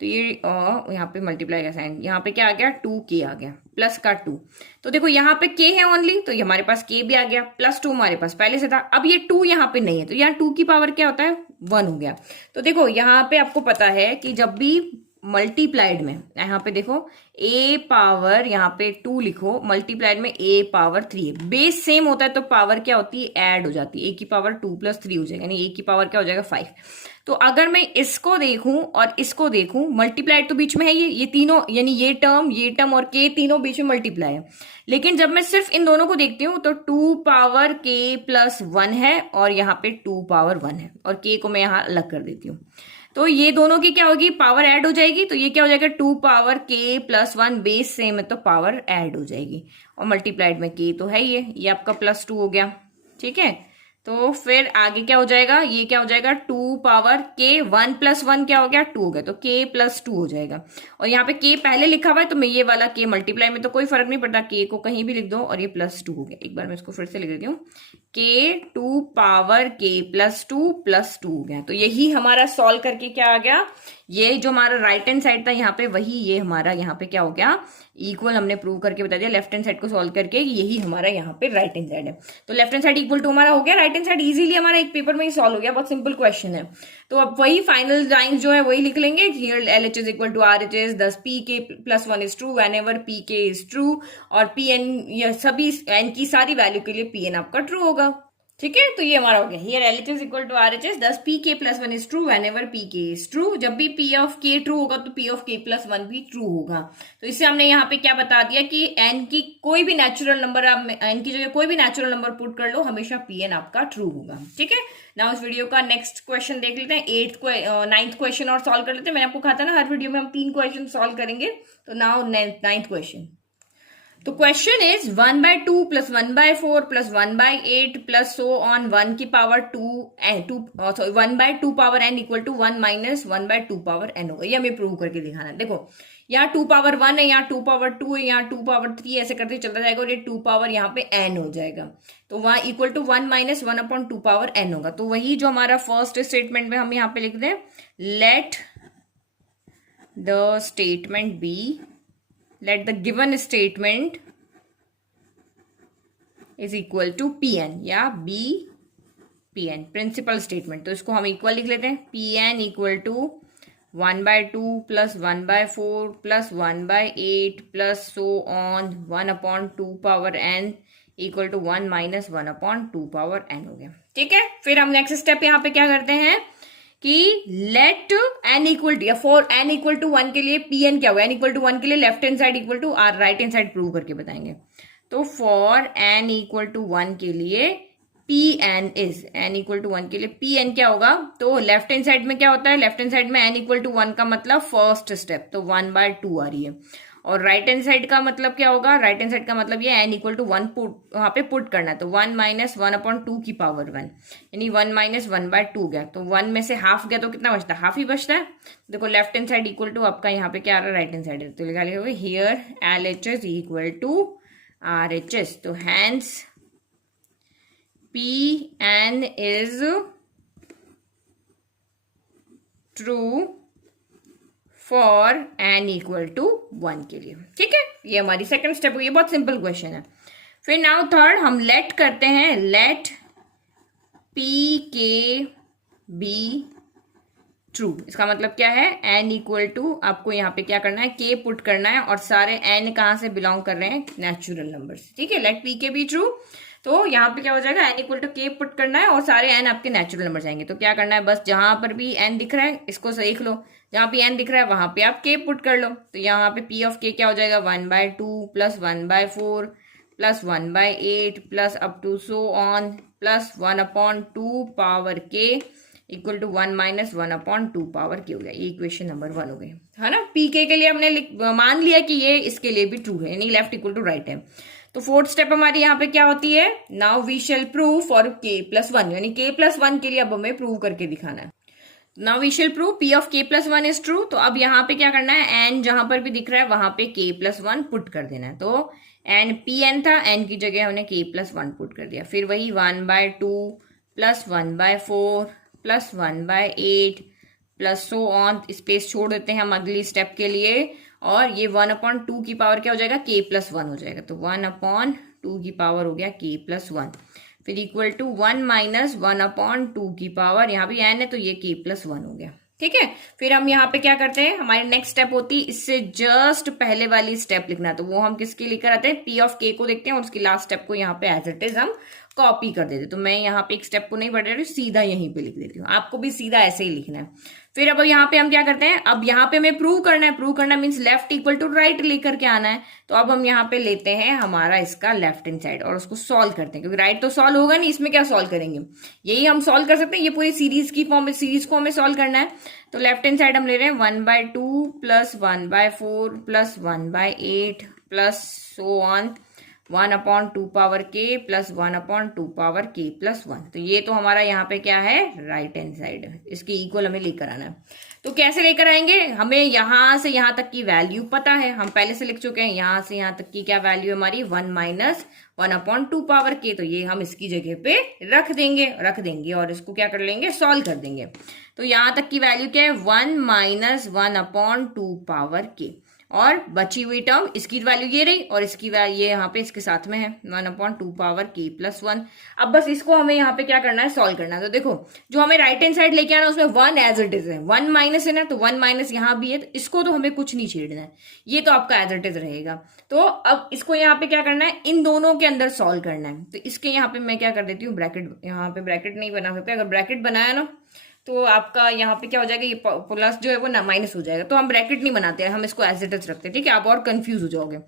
तो ये यहाँ पे मल्टीप्लाई का साइन, यहाँ पे क्या आ गया? 2k आ गया, प्लस का 2। तो देखो यहाँ पे k है ओनली, तो ये हमारे पास k भी आ गया, +2 हमारे पास पहले से था। अब ये 2 यहाँ पे नहीं है, तो यहाँ 2 की पावर क्या होता है? 1 हो गया। तो देखो यहाँ पे आपको पता है कि जब भी मल्टीप्लाइड में, यहाँ पे देखो a पावर यहाँ पे 2 लिखो, मल्टीप्लाइड में a पावर 3, बेस सेम होता है तो पावर क्या होती है? ऐड हो जाती है। a की पावर 2 + 3 हो जाएगा, यानी a की पावर क्या हो जाएगा? 5। तो अगर मैं इसको देखूं और इसको देखूं, मल्टीप्लाइड तो बीच में है, ये तीनों, यानी ये टर्म और k तीनों बीच में मल्टीप्लाई है। लेकिन जब मैं सिर्फ इन दोनों को देखती हूँ तो 2 पावर k प्लस 1 है, और यहाँ पे 2 पावर 1 है, और k को मैं यहाँ अलग कर देती हूँ। तो ये दोनों की क्या होगी? पावर ऐड हो जाएगी, तो ये क्या हो जाएगा? 2 power k plus 1, base same है तो पावर ऐड हो जाएगी, और मल्टीप्लाइड में k तो है ये आपका +2 हो गया। ठीक है, तो फिर आगे क्या हो जाएगा? ये क्या हो जाएगा? 2 पावर k 1 + 1 क्या हो गया? 2 हो गया, तो k + 2 हो जाएगा। और यहाँ पे k पहले लिखा हुआ है, तो मैं ये वाला k मल्टीप्लाई में तो कोई फर्क नहीं पड़ता, k को कहीं भी लिख दो, और ये +2 हो गया। एक बार मैं इसको फिर से लिख देती हूँ, k 2 पावर k + 2 हो गया। तो यही हमारा सॉल्व करके क्या आ गया? ये जो हमारा राइट हैंड साइड था यहाँ पे, वही ये हमारा यहाँ पे क्या हो गया? इक्वल हमने प्रूव करके बता दिया लेफ्ट हैंड साइड को सॉल्व करके, यही हमारा यहाँ पे राइट हैंड साइड है। तो left hand side equal to हमारा हो गया, राइट हैंड साइड इजीली हमारा एक पेपर में ही सॉल्व हो गया, बहुत सिंपल क्वेश्चन है। तो अब वही फाइनल लाइंस जो है वही लिख लेंगे, LHS equal to RHS, thus PK + 1 is true whenever PK is true, और PN, ये सभी n की सारी वैल्यू के लिए PN आपका ट्रू होगा। ठीक है, तो ये हमारा हो गया, here LHS equal to RHS, thus PK + 1 is true whenever PK is true. जब भी P ऑफ K ट्रू होगा तो P ऑफ K + 1 भी ट्रू होगा। तो इससे हमने यहाँ पे क्या बता दिया कि n की कोई भी नेचुरल नंबर, आप n की जगह कोई भी नेचुरल नंबर पुट कर लो, हमेशा PN आपका ट्रू होगा। ठीक है, नाउ इस वीडियो का नेक्स्ट क्वेश्चन देख लेते हैं। 9th क्वेश्चन और सॉल्व कर लेते हैं। मैंने आपको कहा था ना हर वीडियो में हम 3 क्वेश्चन सॉल्व करेंगे, तो नाउ 9th क्वेश्चन। तो question is 1/2 plus 1/4 plus 1/8 plus so on 1 की power 1/2 power n equal to 1 minus 1/2 power n होगा। ये हमें प्रूव करके दिखाना है। देखो यहाँ 2 पावर 1 है, यहाँ 2 पावर 2 है, यहाँ 2 पावर 3, ऐसे करते चलता जाएगा और ये 2 पावर यहाँ पे n हो जाएगा। तो वहां equal to 1 minus 1/2 power n होगा। तो वही जो हमारा फर्स्ट स्टेटमेंट में हम यहाँ पे लिख दें, let the statement be, let the given statement is equal to Pn या B Pn प्रिंसिपल स्टेटमेंट। तो इसको हम इक्वल लिख लेते हैं, Pn equal to 1/2 plus 1/4 plus 1/8 plus so on 1/2 power n equal to 1 minus 1/2 power n हो गया। ठीक है, फिर हम नेक्स्ट स्टेप यहाँ पे क्या करते हैं कि लेट n इक्वल टू, या फॉर n इक्वल टू 1 के लिए Pn क्या होगा, n इक्वल टू 1 के लिए left hand side equal to r right hand side prove करके बताएंगे। तो फॉर n इक्वल टू 1 के लिए Pn is, n equal to 1 के लिए Pn क्या होगा, तो लेफ्ट हैंड साइड में क्या होता है, लेफ्ट हैंड साइड में n इक्वल टू 1 का मतलब फर्स्ट स्टेप, तो 1/2 आ रही है। और राइट हैंड साइड का मतलब क्या होगा, राइट हैंड साइड का मतलब ये n इक्वल टू 1 पुट वहां पे पुट करना है, तो 1 माइनस 1/2 की पावर 1 यानी 1 माइनस 1/2 गया, तो 1 में से हाफ गया तो कितना बचता है, हाफ ही बचता है। देखो left hand side equal to आपका यहाँ पे क्या आ रहा है, राइट हैंड साइड, तो लिखा लिखोगे here LHS equal to RHS। तो hence Pn is true for n equal to 1 के लिए। ठीक है, ये हमारी सेकंड स्टेप हुई, ये बहुत सिंपल क्वेश्चन है। फिर नाउ थर्ड हम लेट करते हैं, late P K be true. इसका मतलब क्या है, n इक्वल टू आपको यहाँ पे क्या करना है, k पुट करना है, और सारे n कहाँ से बिलोंग कर रहे हैं, नेचुरल नंबर से। ठीक है, let P K be true, तो यहाँ पे क्या हो जाएगा, n equal to k put करना है और सारे n आपके नेचुरल नंबर जाएंगे। तो क्या करना है, बस जहां पर भी n दिख रहा है इसको देख लो, जहां पे n दिख रहा है वहां पे आप k पुट कर लो। तो यहाँ पे p ऑफ k क्या हो जाएगा, 1/2 plus 1/4 plus 1/8 plus up to so on plus 1/2 power k equal to 1 minus 1/2 power k हो गया। ये इक्वेशन नंबर 1 हो गई, है ना। pk के लिए हमने मान लिया कि ये इसके लिए भी ट्रू है, यानी लेफ्ट इक्वल टू राइट है। तो फोर्थ स्टेप हमारी यहाँ पे क्या होती है, now we shall prove for k+1, यानी k+1 के लिए अब हमें प्रूव करके दिखाना है। Now we shall prove p of k+1 is true. तो अब यहाँ पे क्या करना है, n जहां पर भी दिख रहा है वहां पे k+1 पुट कर देना है। तो n Pn था, n की जगह हमने k+1 पुट कर दिया। फिर वही 1/2 plus 1/4 plus 1/8 plus so on, space छोड़ देते हैं हम अगली स्टेप के लिए, और ये 1/2 की पावर क्या हो जाएगा, k+1 हो जाएगा। तो 1/2 की पावर हो गया k+1, फिर इक्वल टू 1 माइनस 1/2 की पावर, यहाँ भी n है तो ये k+1 हो गया। ठीक है, फिर हम यहाँ पे क्या करते हैं, हमारी नेक्स्ट स्टेप होती है इससे जस्ट पहले वाली स्टेप लिखना, तो वो हम किसके लेकर आते हैं, p ऑफ k को देखते हैं और उसकी लास्ट स्टेप को यहाँ पे एज इट इज हम कॉपी कर देते। तो मैं यहाँ पे एक स्टेप को नहीं बढ़ रही, सीधा यहीं पे लिख देती हूँ, आपको भी सीधा ऐसे ही लिखना है। फिर अब यहाँ पे हम क्या करते हैं, अब यहाँ पे हमें प्रूव करना है, प्रूव करना means left equal to right लेकर के आना है। तो अब हम यहाँ पे लेते हैं हमारा इसका लेफ्ट हैंड साइड और उसको सॉल्व करते हैं, क्योंकि राइट तो सॉल्व होगा नहीं, इसमें क्या सॉल्व करेंगे, यही हम सॉल्व कर सकते हैं, ये पूरी सीरीज की फॉर्म, सीरीज को हमें सॉल्व करना है। तो लेफ्ट हैंड साइड हम ले रहे हैं 1/2 plus 1/4 plus 1/8 plus so on 1/2 power k plus 1/2 power k+1। तो ये तो हमारा यहाँ पे क्या है, राइट हैंड साइड, इसके इक्वल हमें लेकर आना है। तो कैसे लेकर आएंगे, हमें यहाँ से यहाँ तक की वैल्यू पता है, हम पहले से लिख चुके हैं, यहाँ से यहाँ तक की क्या वैल्यू है हमारी, 1 माइनस 1/2 पावर k, तो ये हम इसकी जगह पे रख देंगे और इसको क्या कर लेंगे, सॉल्व कर देंगे। तो यहाँ तक की वैल्यू क्या है, 1 माइनस 1/2 पावर k, और बची हुई टर्म इसकी वैल्यू ये रही और इसकी ये यहाँ पे इसके साथ में है 1/2 पावर k+1। अब बस इसको हमें यहाँ पे क्या करना है, सॉल्व करना है। तो देखो जो हमें राइट हैंड साइड लेके आना है उसमें 1 एज इट इज है, 1 माइनस है ना, तो 1 माइनस यहाँ भी है, तो इसको तो हमें कुछ नहीं छेड़ना है, ये तो आपका एज इट इज रहेगा। तो अब इसको यहाँ पे क्या करना है, इन दोनों के अंदर सॉल्व करना है। तो इसके यहाँ पे मैं क्या कर देती हूँ, ब्रैकेट, यहाँ पे ब्रैकेट नहीं बना सकते, अगर ब्रैकेट बनाया ना तो आपका यहाँ पे क्या हो जाएगा, ये प्लस जो है वो ना माइनस हो जाएगा, तो हम ब्रैकेट नहीं बनाते हैं, हम इसको एज इट इज रखते हैं। ठीक है, आप और कंफ्यूज हो जाओगे।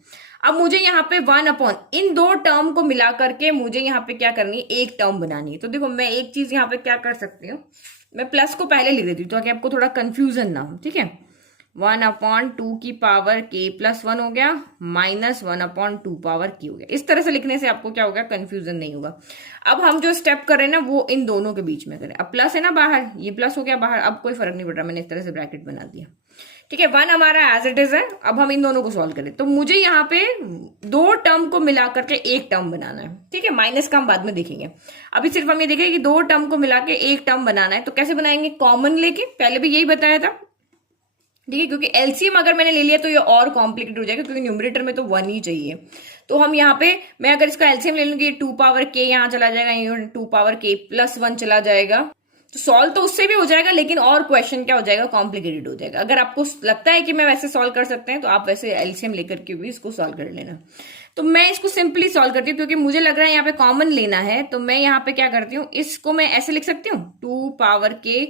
अब मुझे यहाँ पे 1 इन दो टर्म को मिला करके मुझे यहाँ पे क्या करनी है, एक टर्म बनानी है। तो देखो मैं एक चीज यहाँ पे क्या कर सकती हूँ, मैं प्लस को पहले लिख देती हूँ ताकि आपको थोड़ा कंफ्यूजन ना हो। ठीक है, 1/2 की पावर k प्लस 1 हो गया, माइनस 1/2 पावर k हो गया। इस तरह से लिखने से आपको क्या होगा, कंफ्यूजन नहीं होगा। अब हम जो स्टेप कर रहे हैं ना वो इन दोनों के बीच में करें। अब प्लस है ना बाहर, ये प्लस हो गया बाहर, अब कोई फर्क नहीं पड़ रहा, मैंने इस तरह से ब्रैकेट बना दिया। ठीक है, 1 हमारा एज इट इज है। अब हम इन दोनों को सॉल्व करें तो मुझे यहाँ पे दो टर्म को मिला करके एक टर्म बनाना है। ठीक है, माइनस का हम बाद में देखेंगे, अभी सिर्फ हम ये देखेंगे कि दो टर्म को मिला के एक टर्म बनाना है। तो कैसे बनाएंगे, कॉमन लेके, पहले भी यही बताया था। ठीक है, क्योंकि एलसीएम अगर मैंने ले लिया तो ये और कॉम्प्लिकेटेड हो जाएगा, क्योंकि न्यूमरेटर में तो 1 ही चाहिए। तो हम यहाँ पे, मैं अगर इसका एलसीएम ले लूंगी 2 पावर k यहाँ चला जाएगा, 2 पावर k प्लस 1 चला जाएगा, तो सॉल्व तो उससे भी हो जाएगा, लेकिन और क्वेश्चन क्या हो जाएगा, कॉम्प्लिकेटेड हो जाएगा। अगर आपको लगता है कि मैं वैसे सॉल्व कर सकते हैं तो आप वैसे एलसीएम लेकर के भी इसको सॉल्व कर लेना। तो मैं इसको सिंपली सॉल्व करती हूँ, क्योंकि मुझे लग रहा है यहाँ पे कॉमन लेना है। तो मैं यहाँ पे क्या करती हूँ, इसको मैं ऐसे लिख सकती हूँ 2 power k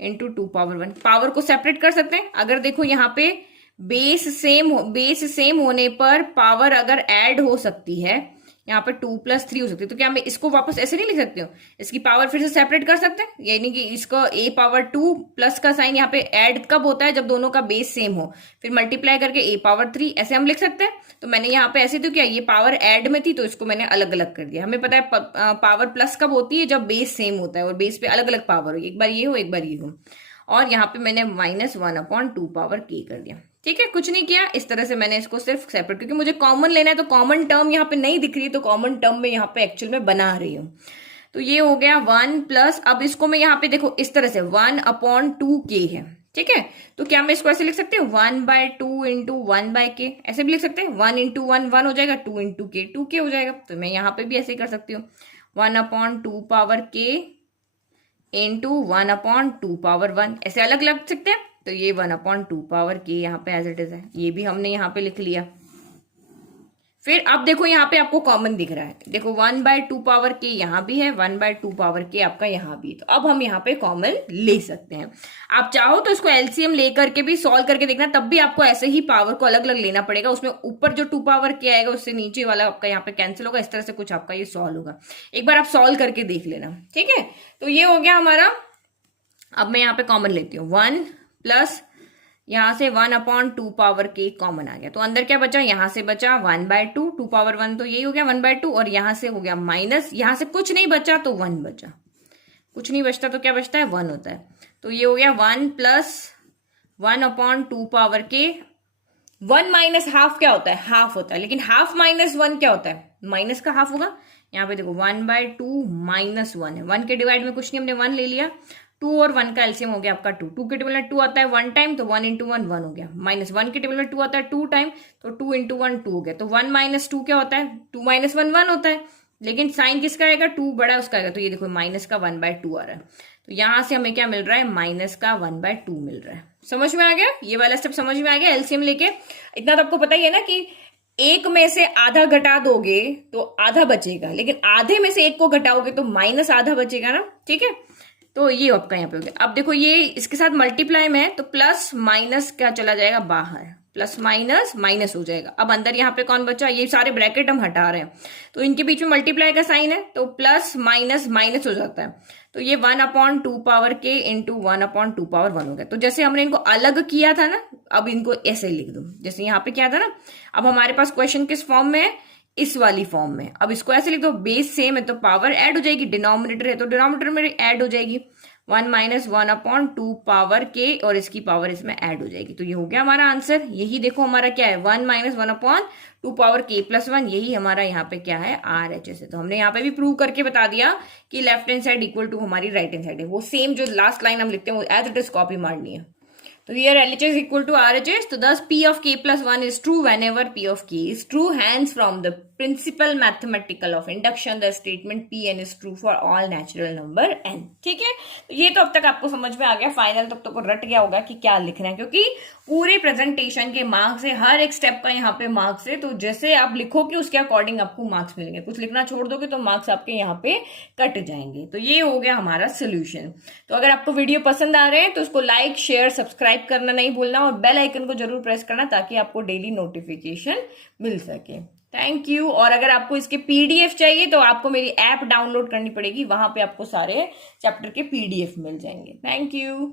into 2 power 1। Power को सेपरेट कर सकते हैं। अगर देखो यहाँ पे बेस सेम होने पर पावर अगर ऐड हो सकती है, यहाँ पे 2 + 3 हो सकती है, तो क्या मैं इसको वापस ऐसे नहीं लिख सकती हूँ, इसकी पावर फिर से सेपरेट कर सकते हैं। यानी कि इसको a पावर 2 प्लस का साइन यहाँ पे ऐड कब होता है, जब दोनों का बेस सेम हो, फिर मल्टीप्लाई करके a पावर 3 ऐसे हम लिख सकते हैं। तो मैंने यहाँ पे ऐसे तो क्या, ये पावर ऐड में थी तो इसको मैंने अलग अलग कर दिया। हमें पता है पावर प्लस कब होती है, जब बेस सेम होता है और बेस पे अलग अलग पावर हो, एक बार ये हो एक बार ये हो। और यहाँ पे मैंने माइनस 1/2 पावर k कर दिया। ठीक है, कुछ नहीं किया, इस तरह से मैंने इसको सिर्फ सेपरेट, क्योंकि मुझे कॉमन लेना है तो कॉमन टर्म यहाँ पे नहीं दिख रही है, तो कॉमन टर्म में यहाँ पे एक्चुअल में बना रही हूँ। तो ये हो गया 1 प्लस, अब इसको मैं यहाँ पे देखो इस तरह से 1/2 k है। ठीक है, तो क्या मैं इसको ऐसे लिख सकती हूँ 1/2 इंटू 1/k, ऐसे भी लिख सकते हैं। 1 इंटू 1 1 हो जाएगा, 2 इंटू k 2k हो जाएगा। तो मैं यहाँ पे भी ऐसे ही कर सकती हूँ 1/2 पावर k इंटू 1/2 पावर 1, ऐसे अलग लग सकते हैं। तो ये 1/2 पावर k यहाँ पे एज इट इज है, ये भी हमने यहाँ पे लिख लिया। फिर अब देखो यहाँ पे आपको कॉमन दिख रहा है, देखो 1/2 पावर k यहाँ भी है, 1/2 पावर k आपका यहाँ भी है। तो अब हम यहाँ पे कॉमन ले सकते हैं। आप चाहो तो इसको एलसीएम लेकर के भी सॉल्व करके देखना, तब भी आपको ऐसे ही पावर को अलग अलग लेना पड़ेगा। उसमें ऊपर जो 2 पावर k आएगा उससे नीचे वाला आपका यहाँ पे कैंसिल होगा, इस तरह से कुछ आपका ये सॉल्व होगा। एक बार आप सॉल्व करके देख लेना। ठीक है, तो ये हो गया हमारा। अब मैं यहाँ पे कॉमन लेती हूँ 1 प्लस यहां से 1/2 पावर k कॉमन आ गया, तो अंदर क्या बचा, यहां से बचा 1/2, 2 पावर 1 तो यही हो गया 1/2, और यहां से हो गया माइनस, यहां से कुछ नहीं बचा तो 1 बचा, कुछ नहीं बचता तो क्या बचता है, 1 होता है। तो ये हो गया 1 plus 1/2 power k। 1 minus half क्या होता है, हाफ होता है, लेकिन हाफ माइनस 1 क्या होता है, माइनस का हाफ होगा। यहाँ पे देखो 1/2 माइनस 1 है, 1 के डिवाइड में कुछ नहीं, हमने 1 ले लिया। 2 और 1 का एलसीएम हो गया आपका 2, 2 के टेबल में 2 आता है 1 टाइम, तो 1 इंटू 1 1 हो गया, माइनस 1 के टेबल में 2 आता है 2 टाइम, तो 2 इंटू 1 2 हो गया। तो 1 माइनस 2 क्या होता है, 2 माइनस 1 1 होता है, लेकिन साइन किसका आएगा, 2 बड़ा है उसका आएगा। तो ये देखो माइनस का 1/2 आ रहा है, तो यहां से हमें क्या मिल रहा है, माइनस का 1/2 मिल रहा है। समझ में आ गया, ये वाला स्टेप समझ में आ गया। एलसीएम लेके इतना तो आपको पता ही है ना कि एक में से आधा घटा दोगे तो आधा बचेगा, लेकिन आधे में से एक को घटाओगे तो माइनस आधा बचेगा ना। ठीक है, तो ये आपका यहाँ पे हो गया। अब देखो ये इसके साथ मल्टीप्लाई में है, तो प्लस माइनस क्या चला जाएगा बाहर, प्लस माइनस माइनस हो जाएगा। अब अंदर यहाँ पे कौन बचा, ये सारे ब्रैकेट हम हटा रहे हैं, तो इनके बीच में मल्टीप्लाई का साइन है, तो प्लस माइनस माइनस हो जाता है। तो ये 1/2 पावर k इंटू 1/2 पावर 1 हो गया। तो जैसे हमने इनको अलग किया था ना, अब इनको ऐसे लिख दो जैसे यहाँ पे किया था ना। अब हमारे पास क्वेश्चन किस फॉर्म में है, इस वाली फॉर्म में। अब इसको ऐसे लिख दो, बेस सेम है तो पावर ऐड हो जाएगी, डिनोमिनेटर है तो डिनोमिनेटर में ऐड हो जाएगी, 1 माइनस 1/2 पावर k, और इसकी पावर इसमें ऐड हो जाएगी। तो ये हो गया हमारा आंसर। यही देखो हमारा क्या है, 1 माइनस 1/2 पावर k प्लस 1, यही हमारा यहाँ पे क्या है, RHS है। तो हमने यहाँ पे भी प्रूव करके बता दिया कि left hand side equal to हमारी राइट हैंड साइड है। वो सेम जो लास्ट लाइन हम लिखते हैं वो एज इट इज कॉपी मारनी है। तो here LHS equal to RHS. So thus P of k plus 1 is true whenever P of k is true. Hence from the principle mathematical of induction the statement Pn is true for all natural number n. ठीक है, तो ये तो अब तक आपको समझ में आ गया। फाइनल तब तक रट गया होगा कि क्या लिखना है, क्योंकि पूरे प्रेजेंटेशन के मार्क्स है, हर एक स्टेप का यहाँ पे मार्क्स है। तो जैसे आप लिखोगे उसके अकॉर्डिंग आपको मार्क्स मिलेंगे। कुछ लिखना छोड़ दोगे तो मार्क्स आपके यहाँ पे कट जाएंगे। तो ये हो गया हमारा सोल्यूशन। तो अगर आपको वीडियो पसंद आ रहे हैं तो उसको लाइक शेयर सब्सक्राइब करना नहीं भूलना, और बेल आइकन को जरूर प्रेस करना ताकि आपको डेली नोटिफिकेशन मिल सके। Thank you. और अगर आपको इसके पीडीएफ चाहिए तो आपको मेरी ऐप डाउनलोड करनी पड़ेगी, वहां पे आपको सारे चैप्टर के पीडीएफ मिल जाएंगे। Thank you.